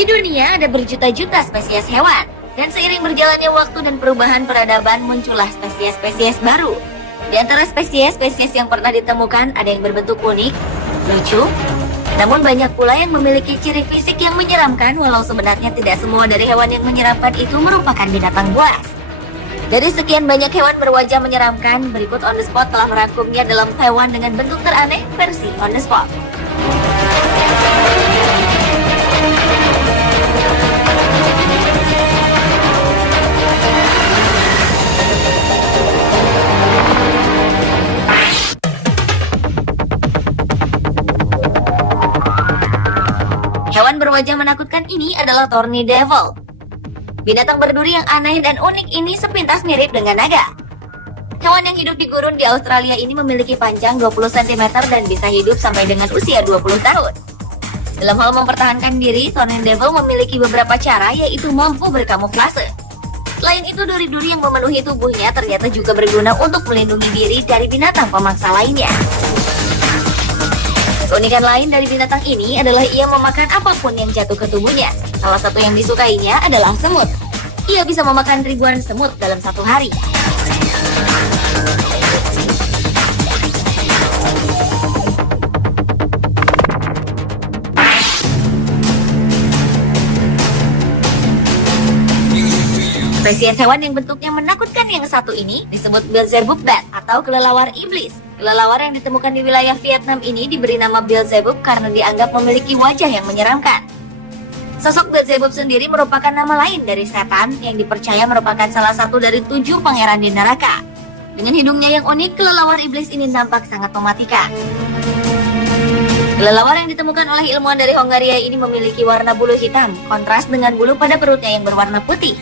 Di dunia ada berjuta-juta spesies hewan, dan seiring berjalannya waktu dan perubahan peradaban muncullah spesies-spesies baru. Di antara spesies-spesies yang pernah ditemukan ada yang berbentuk unik, lucu, namun banyak pula yang memiliki ciri fisik yang menyeramkan walau sebenarnya tidak semua dari hewan yang menyeramkan itu merupakan binatang buas. Dari sekian banyak hewan berwajah menyeramkan, berikut On The Spot telah merangkumnya dalam hewan dengan bentuk teraneh versi On The Spot. Hewan berwajah menakutkan ini adalah Thorny Devil. Binatang berduri yang aneh dan unik ini sepintas mirip dengan naga. Hewan yang hidup di gurun di Australia ini memiliki panjang 20 cm dan bisa hidup sampai dengan usia 20 tahun. Dalam hal mempertahankan diri, Thorny Devil memiliki beberapa cara, yaitu mampu berkamuflase. Selain itu, duri-duri yang memenuhi tubuhnya ternyata juga berguna untuk melindungi diri dari binatang pemangsa lainnya. Keunikan lain dari binatang ini adalah ia memakan apapun yang jatuh ke tubuhnya. Salah satu yang disukainya adalah semut. Ia bisa memakan ribuan semut dalam satu hari. Spesies hewan yang bentuknya menakutkan yang satu ini disebut Beelzebub Bat atau kelelawar iblis. Kelelawar yang ditemukan di wilayah Vietnam ini diberi nama Beelzebub karena dianggap memiliki wajah yang menyeramkan. Sosok Beelzebub sendiri merupakan nama lain dari setan yang dipercaya merupakan salah satu dari 7 pangeran di neraka. Dengan hidungnya yang unik, kelelawar iblis ini nampak sangat mematikan. Kelelawar yang ditemukan oleh ilmuwan dari Hongaria ini memiliki warna bulu hitam, kontras dengan bulu pada perutnya yang berwarna putih.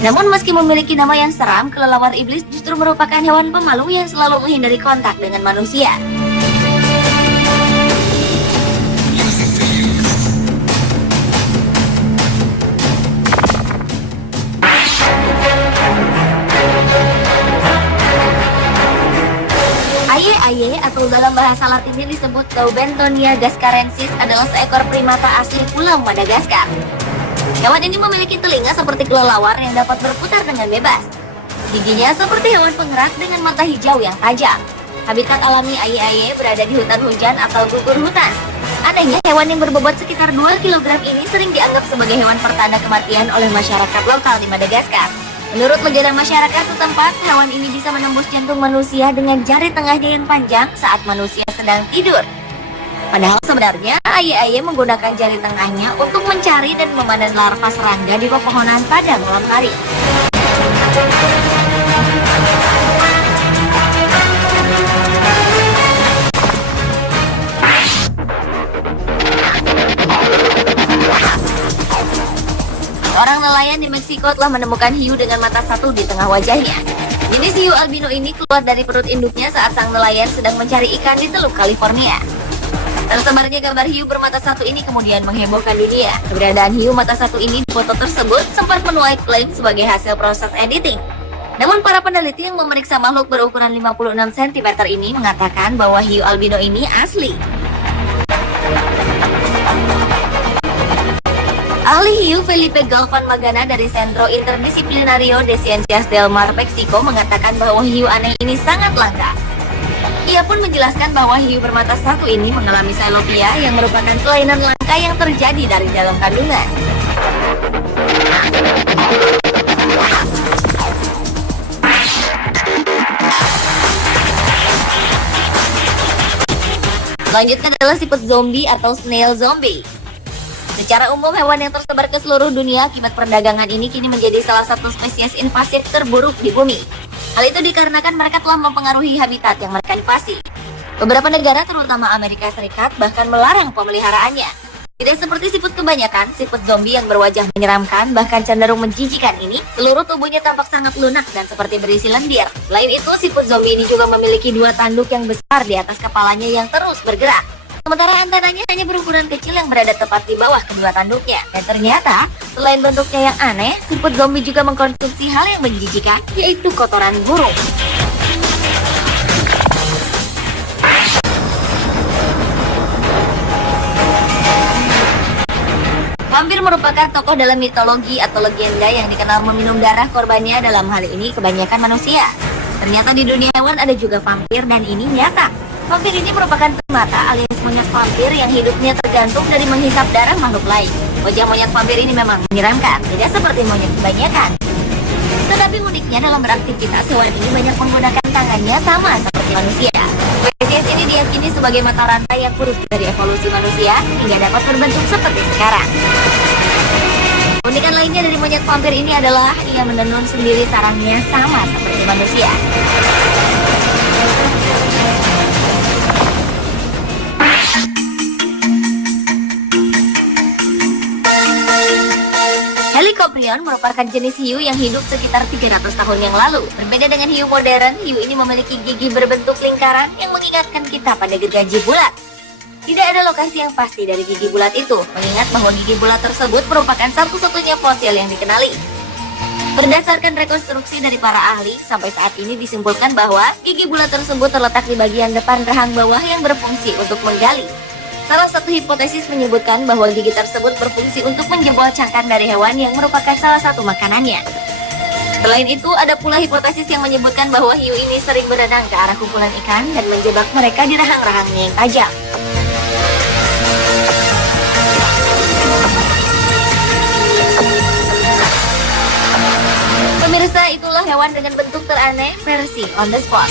Namun meski memiliki nama yang seram, kelelawar iblis justru merupakan hewan pemalu yang selalu menghindari kontak dengan manusia. Aye-aye atau dalam bahasa Latinnya disebut Daubentonia gascarensis adalah seekor primata asli Pulau Madagaskar. Hewan ini memiliki telinga seperti kelelawar yang dapat berputar dengan bebas. Giginya seperti hewan pengerat dengan mata hijau yang tajam. Habitat alami aye-aye berada di hutan hujan atau gugur hutan. Anehnya, hewan yang berbobot sekitar 2 kg ini sering dianggap sebagai hewan pertanda kematian oleh masyarakat lokal di Madagaskar. Menurut legenda masyarakat setempat, hewan ini bisa menembus jantung manusia dengan jari tengahnya yang panjang saat manusia sedang tidur. Padahal sebenarnya aye-aye menggunakan jari tengahnya untuk mencari dan memanen larva serangga di pepohonan pada malam hari. Seorang nelayan di Meksiko telah menemukan hiu dengan mata satu di tengah wajahnya. Jenis hiu albino ini keluar dari perut induknya saat sang nelayan sedang mencari ikan di Teluk California. Tersebarnya gambar hiu bermata satu ini kemudian menghebohkan dunia. Keberadaan hiu mata satu ini di foto tersebut sempat menuai klaim sebagai hasil proses editing. Namun para peneliti yang memeriksa makhluk berukuran 56 cm ini mengatakan bahwa hiu albino ini asli. Ahli hiu Felipe Galvan Magana dari Centro Interdisciplinario de Ciencias del Mar, Meksiko mengatakan bahwa hiu aneh ini sangat langka. Ia pun menjelaskan bahwa hiu bermata satu ini mengalami cylopia yang merupakan kelainan langka yang terjadi dari dalam kandungan. Selanjutnya adalah siput zombie atau snail zombie. Secara umum, hewan yang tersebar ke seluruh dunia akibat perdagangan ini kini menjadi salah satu spesies invasif terburuk di bumi. Hal itu dikarenakan mereka telah mempengaruhi habitat yang mereka invasi. Beberapa negara, terutama Amerika Serikat, bahkan melarang pemeliharaannya. Tidak seperti siput kebanyakan, siput zombie yang berwajah menyeramkan bahkan cenderung menjijikan ini, seluruh tubuhnya tampak sangat lunak dan seperti berisi lendir. Selain itu, siput zombie ini juga memiliki 2 tanduk yang besar di atas kepalanya yang terus bergerak. Sementara antenanya hanya berukuran kecil yang berada tepat di bawah kedua tanduknya. Dan ternyata, selain bentuknya yang aneh, siput zombie juga mengkonsumsi hal yang menjijikan, yaitu kotoran burung. Hampir merupakan tokoh dalam mitologi atau legenda yang dikenal meminum darah korbannya, dalam hal ini kebanyakan manusia. Ternyata di dunia hewan ada juga vampir dan ini nyata. Vampir ini merupakan primata alias monyet vampir yang hidupnya tergantung dari menghisap darah makhluk lain. Wajah monyet vampir ini memang menyeramkan, tidak seperti monyet kebanyakan. Tetapi uniknya dalam beraktivitas, hewan ini banyak menggunakan tangannya sama seperti manusia. Spesies ini diyakini sebagai mata rantai yang kurus dari evolusi manusia hingga dapat berbentuk seperti sekarang. Keunikan lainnya dari monyet vampir ini adalah ia menenun sendiri sarangnya sama seperti manusia. Helicoprion merupakan jenis hiu yang hidup sekitar 300 tahun yang lalu. Berbeda dengan hiu modern, hiu ini memiliki gigi berbentuk lingkaran yang mengingatkan kita pada gergaji bulat. Tidak ada lokasi yang pasti dari gigi bulat itu, mengingat bahwa gigi bulat tersebut merupakan satu-satunya fosil yang dikenali. Berdasarkan rekonstruksi dari para ahli, sampai saat ini disimpulkan bahwa gigi bulat tersebut terletak di bagian depan rahang bawah yang berfungsi untuk menggali. Salah satu hipotesis menyebutkan bahwa gigi tersebut berfungsi untuk menjebol cangkang dari hewan yang merupakan salah satu makanannya. Selain itu, ada pula hipotesis yang menyebutkan bahwa hiu ini sering berenang ke arah kumpulan ikan dan menjebak mereka di rahang-rahangnya yang tajam. Pemirsa, itulah hewan dengan bentuk teraneh versi On The Spot.